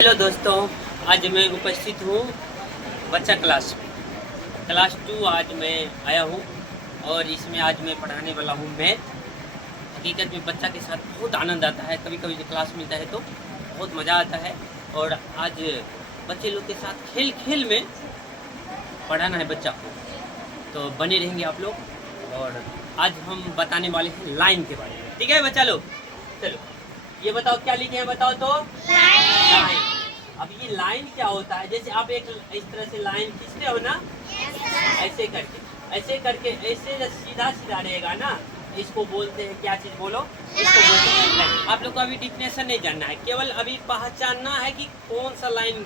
Hello दोस्तों, आज मैं उपस्थित हूँ बच्चा क्लास में। क्लास 2 आज मैं आया हूँ और इसमें आज मैं पढ़ाने वाला हूँ मैथ। हकीकत में बच्चा के साथ बहुत आनंद आता है, कभी कभी जो क्लास मिलता है तो बहुत मज़ा आता है। और आज बच्चे लोग के साथ खेल खेल में पढ़ाना है बच्चा को, तो बने रहेंगे आप लोग। और आज हम बताने वाले हैं लाइन के बारे में, ठीक है बच्चा लोग? चलो ये बताओ, क्या लिखे हैं बताओ तो? लाइन। अब ये लाइन क्या होता है? जैसे आप एक इस तरह से लाइन खींचते हो ना, ऐसे करके ऐसे सीधा सीधा रहेगा ना, इसको बोलते हैं क्या चीज? बोलो। इसको बोलते हैं लाइन। आप लोग को अभी डिफिनेशन नहीं जानना है, केवल अभी पहचानना है कि कौन सा लाइन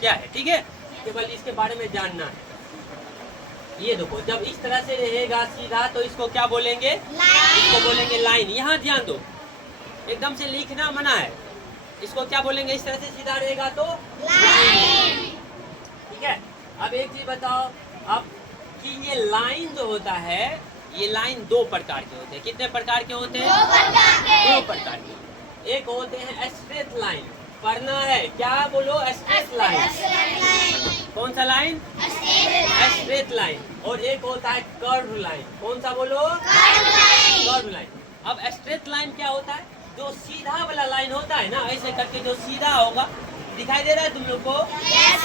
क्या है, ठीक है? केवल इसके बारे में जानना है। ये देखो, जब इस तरह से रहेगा सीधा तो इसको क्या बोलेंगे? इसको बोलेंगे लाइन। यहाँ ध्यान दो, एकदम से लिखना मना है। इसको क्या बोलेंगे? इस तरह से सीधा रहेगा तो लाइन, ठीक है? अब एक चीज बताओ अब कि ये लाइन जो होता है, ये लाइन दो प्रकार के होते हैं। कितने प्रकार के होते हैं? दो प्रकार के। एक होते हैं स्ट्रेट लाइन, पढ़ना है क्या? बोलो, स्ट्रेट लाइन। कौन सा लाइन? Straight line. और एक होता है कर्व लाइन। कौन सा? बोलो, कर्व लाइन। अब स्ट्रेट लाइन क्या होता है? जो सीधा वाला लाइन होता है ना, ऐसे करके जो सीधा होगा, दिखाई दे रहा है तुम लोग को? yes,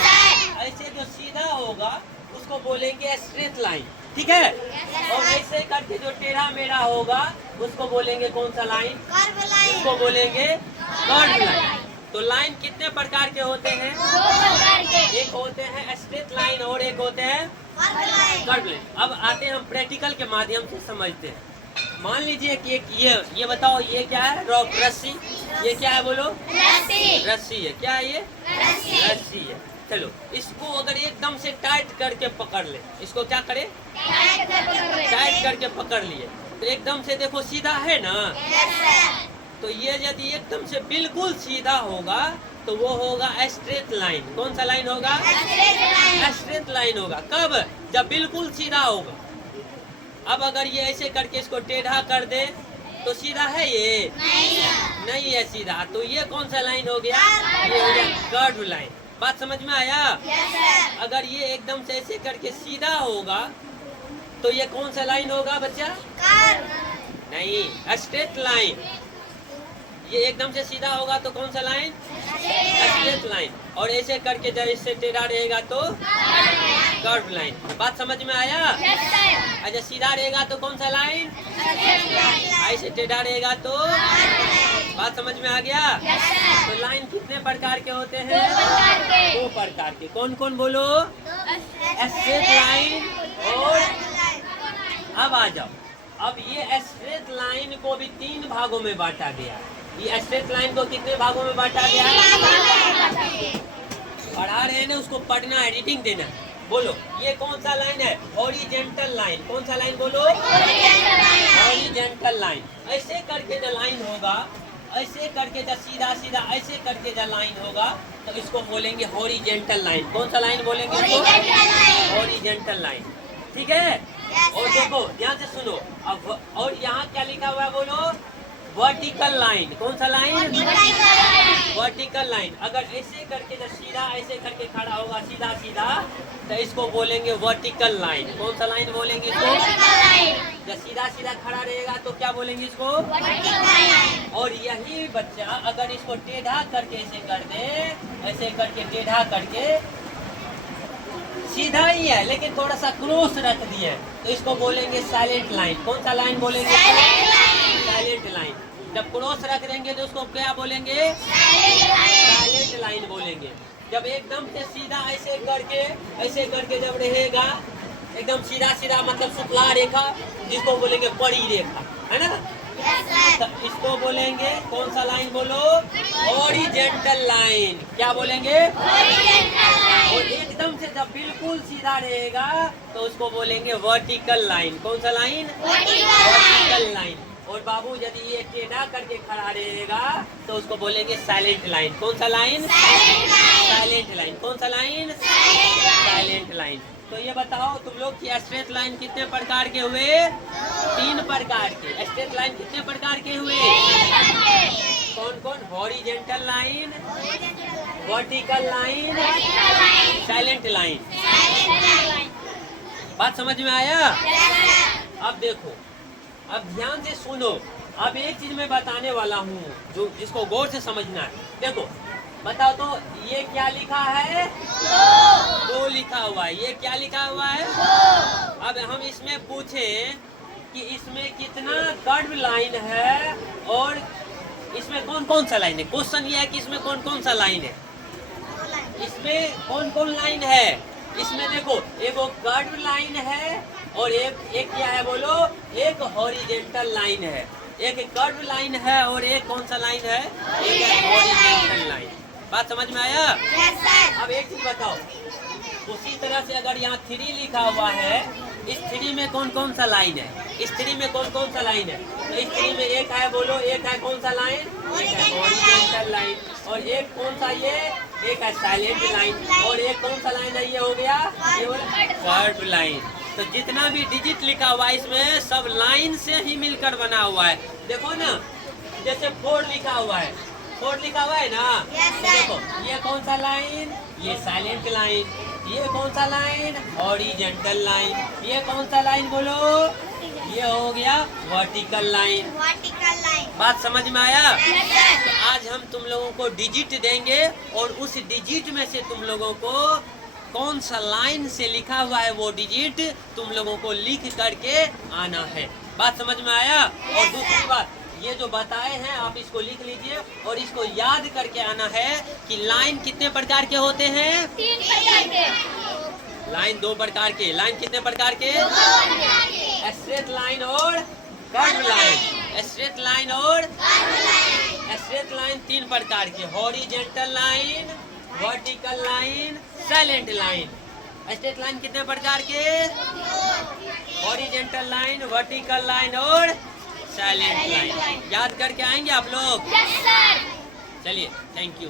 ऐसे जो सीधा होगा उसको बोलेंगे स्ट्रेट लाइन, ठीक है? yes, और ऐसे करके जो टेढ़ा मेढ़ा होगा उसको बोलेंगे कौन सा लाइन? उसको बोलेंगे कर्व लाइन। तो लाइन कितने प्रकार के होते हैं? एक होते हैं स्ट्रेट लाइन और एक होते हैं कर्व लाइन। अब आते हैं हम प्रैक्टिकल के माध्यम से समझते हैं। मान लीजिए कि एक ये बताओ, ये क्या है? रस्सी। ये क्या है? बोलो, रस्सी है। क्या है ये? रस्सी है। चलो इसको अगर एकदम से टाइट करके पकड़ ले, इसको क्या करे? टाइट करके पकड़ लिए तो एकदम से देखो सीधा है ना? तो ये यदि एकदम से बिल्कुल सीधा होगा तो वो होगा स्ट्रेट लाइन। कौन सा लाइन होगा? स्ट्रेट लाइन होगा। कब? जब बिल्कुल सीधा होगा। अब अगर ये ऐसे करके इसको टेढ़ा कर दे तो सीधा है? ये नहीं है सीधा। तो ये कौन सा लाइन हो गया? ये हो गया कर्व लाइन। बात समझ में आया? अगर ये एकदम से ऐसे करके सीधा होगा तो ये कौन सा लाइन होगा बच्चा? नहीं, स्ट्रेट लाइन। ये एकदम से सीधा होगा तो कौन सा लाइन? Straight line. और ऐसे करके जब इससे टेढ़ा रहेगा तो कर्व लाइन। बात समझ में आया? अच्छा, सीधा रहेगा तो कौन सा लाइन? ऐसे टेढ़ा रहेगा तो? बात समझ में आ गया? तो लाइन कितने प्रकार के होते हैं? दो प्रकार के। कौन कौन? बोलो, स्ट्रेट लाइन और अब आ जाओ। अब ये स्ट्रेट लाइन को भी 3 भागों में बांटा गया। ये स्ट्रेट लाइन को कितने भागों में बांटा गया? पढ़ा रहे हैं ना, उसको पढ़ना, एडिटिंग देना। बोलो, ये कौन सा लाइन है? Horizontal line. कौन सा लाइन? बोलो, हॉरिजॉन्टल लाइन। ऐसे करके जो लाइन होगा, ऐसे करके जो सीधा सीधा ऐसे करके जो लाइन होगा तो इसको बोलेंगे हॉरिजॉन्टल लाइन। कौन सा लाइन बोलेंगे इसको? हॉरिजॉन्टल लाइन, ठीक है? और देखो ध्यान से सुनो अब। और यहाँ क्या लिखा हुआ है? बोलो, वर्टिकल लाइन। कौन सा लाइन? Vertical line. अगर ऐसे करके जब सीधा ऐसे करके खड़ा होगा सीधा सीधा तो इसको बोलेंगे वर्टिकल लाइन। कौन सा लाइन बोलेंगे इसको? जब सीधा सीधा खड़ा रहेगा तो क्या बोलेंगे इसको? और यही बच्चा अगर इसको टेढ़ा करके ऐसे कर दे, ऐसे करके टेढ़ा करके, सीधा ही है लेकिन थोड़ा सा क्रॉस रख दिए तो इसको बोलेंगे साइलेंट लाइन। कौन सा लाइन बोलेंगे? Silent line. जब क्रॉस रख देंगे तो उसको क्या बोलेंगे? साइलेंट लाइन बोलेंगे। जब एकदम से सीधा ऐसे करके जब रहेगा एकदम सीधा सीधा, मतलब शुक्ला रेखा, जिसको बोलेंगे बड़ी रेखा, है ना? तो इसको बोलेंगे कौन सा लाइन? बोलो, हॉरिजॉन्टल लाइन। क्या बोलेंगे? और एकदम से जब बिल्कुल सीधा रहेगा तो उसको बोलेंगे वर्टिकल लाइन। कौन सा लाइन? Vertical line. और बाबू यदि ये टेढ़ा करके खड़ा रहेगा तो उसको बोलेंगे साइलेंट लाइन। कौन सा लाइन? Silent line. कौन सा लाइन? Silent line. तो ये बताओ तुम लोग कि स्ट्रेट लाइन कितने प्रकार के हुए? 3 प्रकार के। स्ट्रेट लाइन कितने प्रकार के हुए? कौन कौन? Horizontal line, vertical line, silent line. बात समझ में आया? अब देखो, अब ध्यान से सुनो। अब एक चीज मैं बताने वाला हूँ जो जिसको गौर से समझना है। देखो बताओ तो, ये क्या लिखा है? दो लिखा हुआ है। ये क्या लिखा हुआ है? अब हम इसमें पूछे कि इसमें कितना कर्व लाइन है और इसमें कौन कौन सा लाइन है। क्वेश्चन ये है कि इसमें कौन कौन सा लाइन है। इसमें कौन कौन लाइन है? इसमें देखो, एक कर्व लाइन है और एक क्या है बोलो? एक हॉरिजेंटल लाइन है। एक कर्व लाइन है और एक कौन सा लाइन है? एक हॉरिजेंटल लाइन। बात समझ में आया? अब एक चीज बताओ, उसी तरह से अगर यहाँ 3 लिखा हुआ है, इस 3 में कौन कौन सा लाइन है? इस 3 में कौन कौन सा लाइन है? तो इस 3 में एक है बोलो, एक है कौन सा लाइन? एक है हॉरिजेंटल लाइन। और एक कौन सा? ये एक है साइलेंट लाइन। और एक कौन सा लाइन है? ये हो गया कर्व लाइन। तो जितना भी डिजिट लिखा हुआ है इसमें सब लाइन से ही मिलकर बना हुआ है। देखो ना, जैसे 4 लिखा हुआ है, 4 लिखा हुआ है ना। तो देखो, ये कौन सा लाइन? ये साइलेंट लाइन। ये कौन सा लाइन? Horizontal line. ये कौन सा लाइन बोलो? ये हो गया वर्टिकल लाइन। बात समझ में आया? तो आज हम तुम लोगों को डिजिट देंगे और उस डिजिट में से तुम लोगों को कौन सा लाइन से लिखा हुआ है वो डिजिट तुम लोगों को लिख करके आना है। बात समझ में आया? और दूसरी बात, ये जो बताए हैं आप इसको लिख लीजिए और इसको याद करके आना है कि लाइन कितने प्रकार के होते हैं? 3 प्रकार के। लाइन 2 प्रकार के। लाइन कितने प्रकार के? स्ट्रेट लाइन और कर्व लाइन। स्ट्रेट लाइन और स्ट्रेट लाइन 3 प्रकार के। Horizontal line, vertical line, silent line. Straight line कितने प्रकार के? हॉरिजेंटल लाइन, वर्टिकल लाइन और साइलेंट लाइन। याद करके आएंगे आप लोग? Yes sir. चलिए, थैंक यू।